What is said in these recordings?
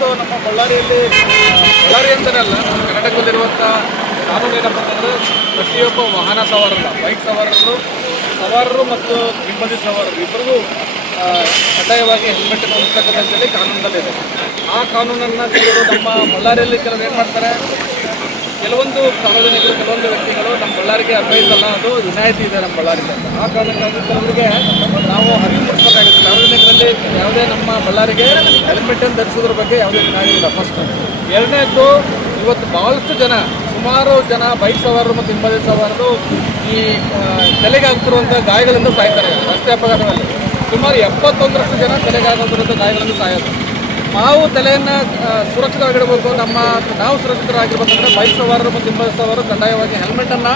ಇವತ್ತು ನಮ್ಮ ಬಳ್ಳಾರಿಯಲ್ಲಿ ಬಳ್ಳಾರಿ ಅಂತಲಲ್ಲ ನಮ್ಮ ಕರ್ನಾಟಕದಲ್ಲಿರುವಂಥ ಕಾನೂನು ಏನಪ್ಪ ಅಂತಂದರೆ ಪ್ರತಿಯೊಬ್ಬ ವಾಹನ ಸವಾರರು ಬೈಕ್ ಸವಾರರು ಮತ್ತು ಹಿಂಬದಿ ಸವಾರರು ಇಬ್ಬರಿಗೂ ಕಡ್ಡಾಯವಾಗಿ ಹೆಲ್ಮೆಟನ್ನು ಹೊಂದತಕ್ಕಂಥದ್ದೇಳಿ ಕಾನೂನಲ್ಲಿದೆ. ಆ ಕಾನೂನನ್ನು ಕೆಲವರು ನಮ್ಮ ಬಳ್ಳಾರಿಯಲ್ಲಿ ಕೆಲವರು ಏನು ಮಾಡ್ತಾರೆ, ಕೆಲವೊಂದು ಸಾರ್ವಜನಿಕರು ಕೆಲವೊಂದು ವ್ಯಕ್ತಿಗಳು ನಮ್ಮ ಬಳ್ಳಾರಿಗೆ ಅನ್ವಯಿಸಲ್ಲ, ಅದು ವಿನಾಯಿತಿ ಇದೆ ನಮ್ಮ ಬಳ್ಳಾರಿಗೆ ಅಂತ. ಆ ಕಾರಣಕ್ಕಾಗಿ ಕೆಲವರಿಗೆ ನಾವು ಅರಿವು ಮೂಡಿಸಬೇಕಾಗುತ್ತೆ. ಸಾರ್ವಜನಿಕರಲ್ಲಿ ಯಾವುದೇ ನಮ್ಮ ಬಳ್ಳಾರಿಗೆ ಹೆಲ್ಮೆಟನ್ನು ಧರಿಸೋದ್ರ ಬಗ್ಗೆ ಯಾವುದೇ ವಿನಾಯಿತಿ ಇಲ್ಲ. ಫಸ್ಟ್ ಎರಡನೇದ್ದು, ಇವತ್ತು ಭಾಳಷ್ಟು ಜನ ಸುಮಾರು ಜನ ಬೈಕ್ ಸವಾರರು ಮತ್ತು ಹಿಂಬದಿ ಸವಾರರು ಈ ತಲೆಗೆ ಆಗ್ತಿರುವಂಥ ಗಾಯಗಳಿಂದ ಸಾಯ್ತಾರೆ. ರಸ್ತೆ ಅಪಘಾತದಲ್ಲಿ ಸುಮಾರು 71% ಜನ ತಲೆಗೆ ಆಗುತ್ತಿರುವಂಥ ಗಾಯಗಳಿಂದ ಸಾಯೋದು. ನಾವು ತಲೆಯನ್ನು ಸುರಕ್ಷಿತವಾಗಿಡಬೇಕು, ನಾವು ಸುರಕ್ಷಿತರಾಗಿರ್ಬೇಕಂದ್ರೆ ಬೈಕ್ ಸವಾರರು ಮತ್ತು ಹಿಂಬದಿ ಸವಾರರು ಕಡ್ಡಾಯವಾಗಿ ಹೆಲ್ಮೆಟನ್ನು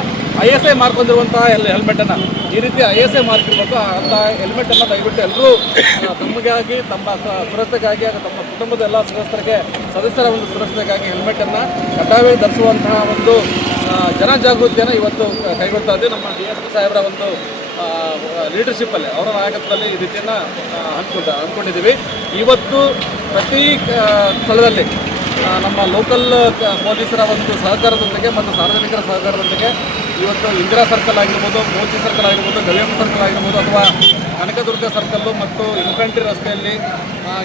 ISI ಮಾರ್ಕೊಂಡಿರುವಂತಹ ಹೆಲ್ಮೆಟನ್ನು ಈ ರೀತಿ ISI ಮಾರ್ಕಿರ್ಬೇಕು. ಅಂಥ ಹೆಲ್ಮೆಟನ್ನು ದಯವಿಟ್ಟು ಎಲ್ಲರೂ ತಮಗಾಗಿ, ತಮ್ಮ ಸುರಕ್ಷತೆಗಾಗಿ, ತಮ್ಮ ಕುಟುಂಬದ ಎಲ್ಲ ಸದಸ್ಯರ ಒಂದು ಸುರಕ್ಷತೆಗಾಗಿ ಹೆಲ್ಮೆಟನ್ನು ಕಡ್ಡಾಯವಾಗಿ ಧರಿಸುವಂತಹ ಒಂದು ಜನಜಾಗೃತಿಯನ್ನು ಇವತ್ತು ಕೈಗೊಳ್ತಾ ಇದ್ದೀವಿ. ನಮ್ಮ DSP ಸಾಹೇಬರ ಒಂದು ಲೀಡರ್ಶಿಪ್ಪಲ್ಲಿ, ಅವರ ನಾಯಕತ್ವದಲ್ಲಿ ಈ ರೀತಿಯನ್ನು ಅಂದ್ಕೊಂಡಿದ್ದೀವಿ. ಇವತ್ತು ಪ್ರತಿ ಸ್ಥಳದಲ್ಲಿ ನಮ್ಮ ಲೋಕಲ್ ಪೊಲೀಸರ ಒಂದು ಸಹಕಾರದೊಂದಿಗೆ ಮತ್ತು ಸಾರ್ವಜನಿಕರ ಸಹಕಾರದೊಂದಿಗೆ ಇವತ್ತು ಇಂದಿರಾ ಸರ್ಕಲ್ ಆಗಿರ್ಬೋದು, ಮೋತಿ ಸರ್ಕಲ್ ಆಗಿರ್ಬೋದು, ಗವಿಯಮ್ಮ ಸರ್ಕಲ್ ಆಗಿರ್ಬೋದು, ಅಥವಾ ಕನಕದುರ್ಗ ಸರ್ಕಲ್ಲು ಮತ್ತು ಇನ್ಫೆಂಟ್ರಿ ರಸ್ತೆಯಲ್ಲಿ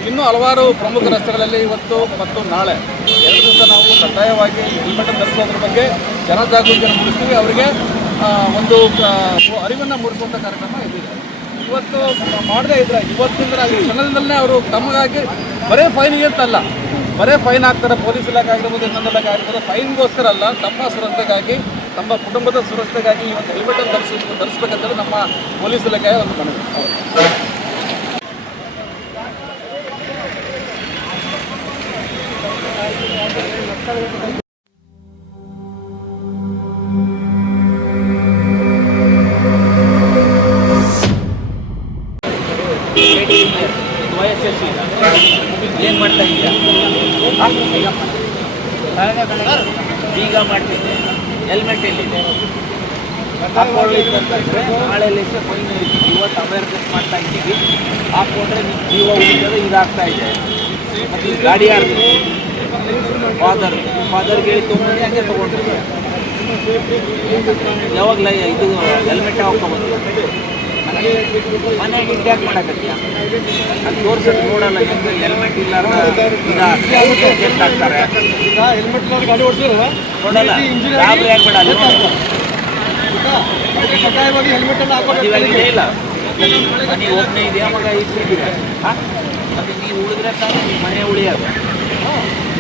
ಇನ್ನೂ ಹಲವಾರು ಪ್ರಮುಖ ರಸ್ತೆಗಳಲ್ಲಿ ಇವತ್ತು ಮತ್ತು ನಾಳೆ 2 ದಿವಸ ನಾವು ಕಡ್ಡಾಯವಾಗಿ ಹೆಲ್ಮೆಟನ್ನು ಧರಿಸೋದ್ರ ಬಗ್ಗೆ ಜನಜಾಗೃತಿಯನ್ನು ಮೂಡಿಸ್ತೀವಿ. ಅವರಿಗೆ ಒಂದು ಅರಿವನ್ನು ಮೂಡಿಸುವಂಥ ಕಾರ್ಯಕ್ರಮ ಇದಿದೆ. ಇವತ್ತು ಮಾಡದೇ ಇದ್ದರೆ ಇವತ್ತಿಂದ ಕ್ಷಣದಿಂದಲೇ ಅವರು ತಮಗಾಗಿ ಬರೀ ಫೈನಿಗೆ ಅಂತಲ್ಲ, ಬರೀ ಫೈನ್ ಹಾಕ್ತಾರೆ. ಪೊಲೀಸ್ ಇಲಾಖೆ ಆಗಿರ್ಬೋದು, ಇನ್ನೊಂದು ಇಲಾಖೆ ಆಗಿರ್ಬೋದು, ಫೈನ್ಗೋಸ್ಕರ ಅಲ್ಲ, ತಮ್ಮ ಸುರಕ್ಷತೆಗಾಗಿ, ತಮ್ಮ ಕುಟುಂಬದ ಸುರಕ್ಷತೆಗಾಗಿ ಇವತ್ತು ಹೆಲ್ಮೆಟನ್ನು ಧರಿಸಬೇಕಂತೇಳಿ ನಮ್ಮ ಪೊಲೀಸ್ ಇಲಾಖೆಯ ಒಂದು ಮನವಿ. ಏನು ಮಾಡ್ತಾ ಇದ್ದೀರಾ? ಈಗ ಮಾಡ್ತಿದ್ದೆ. ಹೆಲ್ಮೆಟ್ ಎಲ್ಲಿದೆ ಹಾಕೊಳ್ಳಿಕ್ಕಂತಂದರೆ ನಾಳೆ ಲೆಕ್ಕ ಫೈನ್ ಇರ್ತೀವಿ. ಇವತ್ತು ಅವೇರ್ನೆಸ್ ಮಾಡ್ತಾ ಇದ್ದೀವಿ. ಹಾಕ್ಕೊಂಡ್ರೆ ನಿಮ್ಮ ಜೀವ ಉಳಿಯೋದು ಇದಾಗ್ತಾ ಇದೆ. ಮತ್ತು ಈ ಗಾಡಿ ಯಾರ್ದು? ಫಾದರ್ಗೆ ಹೇಳಿ ತೊಗೊಂಡು ಹಂಗೆ ತೊಗೊಂಡಿದ್ದೀವಿ. ಯಾವಾಗಲ ಇದು ಹೆಲ್ಮೆಟ್ ಯಾವಾಗ ತೊಗೊಂಡಿದ್ದೀವಿ? ಮನೆಗೆ ಟ್ಯಾಕ್ ಮಾಡಕತ್ತೀಯ, ಅದು ತೋರ್ಸೋದು ನೋಡಲ್ಲ. ಹೆಂಗೆ ಹೆಲ್ಮೆಟ್ ಇಲ್ಲ ಹಾಕ್ತಾರೆ, ಗಾಡಿ ಓಡಿಸಿಲ್ಲ ನೋಡಲ್ಲ. ಗಾಬರಿ ಆಗ್ಬೇಡ, ಕಡ್ಡಾಯವಾಗಿ ಹೆಲ್ಮೆಟನ್ನು ಹಾಕೋದು ಇಲ್ಲ. ನೀವು ಒಬ್ಬನೇ ಇದೆಯಾ ಮಗ ಇದ್ದೀರಾ? ಮತ್ತು ನೀವು ಉಳಿದ್ರೆ ತಾನು ನಿಮ್ಮ ಮನೆ ಉಳಿಯೋದು.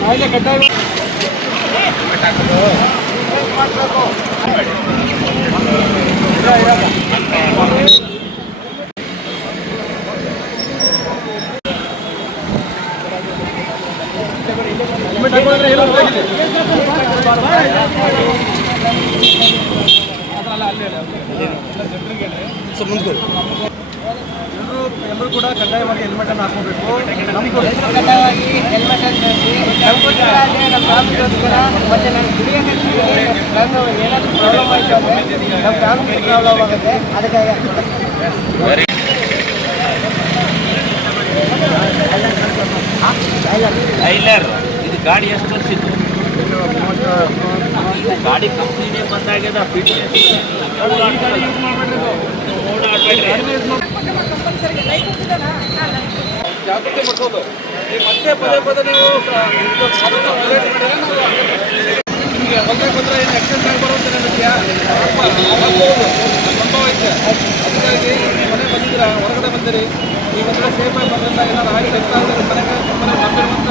ನಾಳೆ ಕಡ್ಡಾಯ ಎಲ್ಲರೂ ಕೂಡ ಕಡ್ಡಾಯವಾಗಿ ಹೆಲ್ಮೆಟನ್ನು ಹಾಕೋಬೇಕು. ಕಡ್ಡಾಯವಾಗಿ ಹೆಲ್ಮೆಟನ್ನು ಧರಿಸಿ, ನಮ್ಮ ಫ್ಯಾಮಿಲಿಗೋಸ್ಕರ ಮತ್ತು ನಮ್ಮ ದುಡಿಯೋಕ್ಕೆ ಏನಾದರೂ ಪ್ರಾಬ್ಲಮ್ ಆಯಿತು ಅಂದರೆ ನಮ್ಮ ಫ್ಯಾಮಿಲಿ ಪ್ರಾಬ್ಲಮ್ ಆಗುತ್ತೆ. ಅದಕ್ಕಾಗಿ ಐಲರ್ ಇದು ಗಾಡಿ ಎಷ್ಟು ವರ್ಷಿತ್ತು? ಗಾಡಿ ಕಂಪ್ನಿನೇ ಬಂದಾಗ್ಯದ. ಫಿಟ್ನೆಸ್ ಜಾಗೃತಿ ಮಾಡಿಸೋದು. ಈ ಮತ್ತೆ ಪದೇ ನೀವು ನಿಮಗೆ ಬಂದರೆ ಏನು ಆಕ್ಸಿಡೆಂಟ್ ಆಗಿ ಬರುವಂತ ಇದೆಯಾ? ಸಂಭವ ಐತೆ. ಅದಕ್ಕಾಗಿ ಮನೆ ಬಂದಿದ್ದೀರಾ, ಹೊರಗಡೆ ಬಂದಿರಿ, ಈ ಬಂದರೆ ಸೇಫಾಗಿ ಬಂದಾಗ ಏನಾದ್ರು ಆಗಿ ಮನೆಗೆ ನಂಬಿರುವಂಥ